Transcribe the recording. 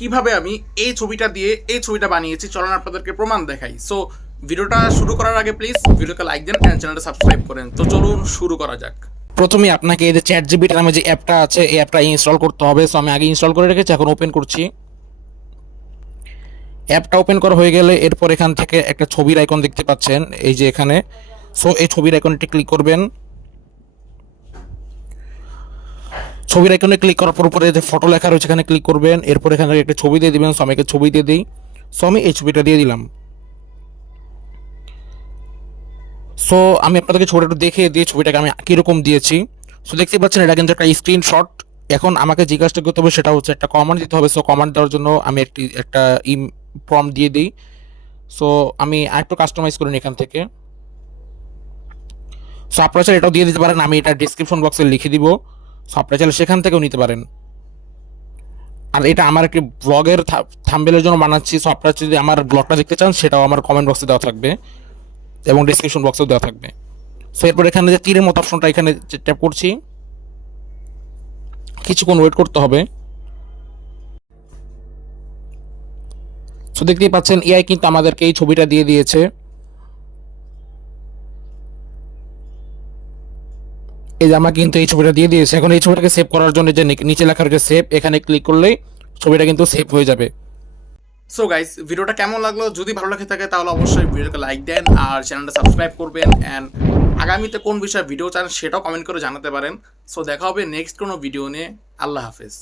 কিভাবে আমি এই ছবিটা দিয়ে এই ছবিটা বানিয়েছি চলুন আপনাদেরকে প্রমাণ দেখাই। সো ভিডিওটা শুরু করার আগে প্লিজ ভিডিওকে লাইক দেন এন্ড চ্যানেলটা সাবস্ক্রাইব করেন। তো চলুন শুরু করা যাক। প্রথমে আপনাকে এই যে চ্যাটজিপিটি নামে যে অ্যাপটা আছে এই অ্যাপটা ইনস্টল করতে হবে। সো আমি আগে ইনস্টল করে রেখেছি, এখন ওপেন করছি। অ্যাপটা ওপেন করা হয়ে গেলে এরপর এখান থেকে একটা ছবির আইকন দেখতে পাচ্ছেন এই যে এখানে। সো এই ছবির আইকনটি ক্লিক করবেন। ছবির আইকনে ক্লিক করার পর উপরে যে ফটো লেখা রয়েছে এখানে ক্লিক করবেন। এরপর এখানে একটা ছবি দিয়ে দিবেন। সো আমি একটা ছবি দিয়ে দিই। সো আমি এই ছবিটা দিয়ে দিলাম। সো আমি আপনাদেরকে ছবিটা একটু দেখে দিয়ে ছবিটাকে আমি কীরকম দিয়েছি। সো দেখতে পাচ্ছেন এটা কিন্তু একটা স্ক্রিনশট। এখন আমাকে জিজ্ঞাসা করতে হবে সেটা হচ্ছে একটা কমান্ড দিতে হবে। সো কমান্ড দেওয়ার জন্য আমি একটা প্রম্পট দিয়ে দিই। সো আমি আরেকটু কাস্টমাইজ করি এখান থেকে। সো আপনারা চাইলে এটাও দিয়ে দিতে পারেন, আমি এটা ডিসক্রিপশন বক্সে লিখে দিব। সো আপনারা চাইলে সেখান থেকেও নিতে পারেন। আর এটা আমার একটি ব্লগের থাম্বনেলের জন্য বানাচ্ছি। সো আপনারা যদি আমার ব্লগটা দেখতে চান সেটাও আমার কমেন্ট বক্সে দেওয়া থাকবে এবং ডিসক্রিপশন বক্সেও দেওয়া থাকবে। সো এরপর এখানে যে তীরের মতো অপশনটা এখানে ট্যাপ করছি, কিছুক্ষণ ওয়েট করতে হবে। সো দেখতেই পাচ্ছেন এআই কিন্তু আমাদেরকে এই ছবিটা দিয়ে দিয়েছে। এই যে আমাকে কিন্তু এই ছবিটা দিয়ে দিয়েছে। এখন এই ছবিটাকে সেভ করার জন্য যে নিচে লেখা রয়েছে সেভ, এখানে ক্লিক করলেই ছবিটা কিন্তু সেভ হয়ে যাবে। সো গাইস, ভিডিওটা কেমন লাগলো? যদি ভালো লাগে থাকে তাহলে অবশ্যই ভিডিওকে লাইক দেন আর চ্যানেলটা সাবস্ক্রাইব করবেন অ্যান্ড আগামীতে কোন বিষয়ে ভিডিও চান সেটাও কমেন্ট করে জানাতে পারেন। সো দেখা হবে নেক্সট কোনো ভিডিও নিয়ে। আল্লাহ হাফেজ।